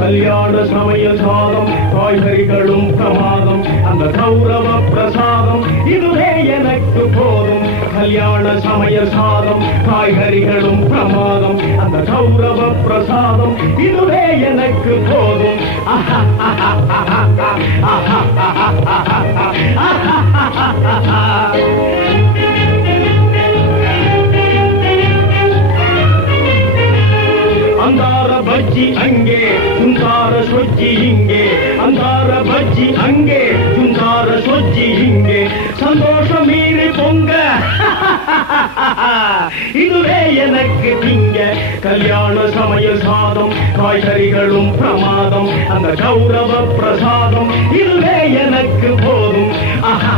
கல்யாண சமையல் சாதம் காய்கறிகளும் பிரமாதம் அந்த கௌரவ பிரசாதம் இதுவே எனக்கு போதும் கல்யாண சமையல் சாதம் காய்கறிகளும் பிரமாதம் அந்த கௌரவ பிரசாதம் இதுவே எனக்கு போதும் அந்தார பஜ்ஜி அங்கே சுந்தார சொஜ்ஜி இங்கே அந்தார பஜ்ஜி அங்கே சுந்தார சொஜ்ஜி இங்கே சந்தோஷம் மீறி பொங்க இதுவே எனக்கு திங்க கல்யாண சமையல் சாதம் காய்கறிகளும் பிரமாதம் அந்த கௌரவ பிரசாதம் இதுவே எனக்கு போதும் ஆஹா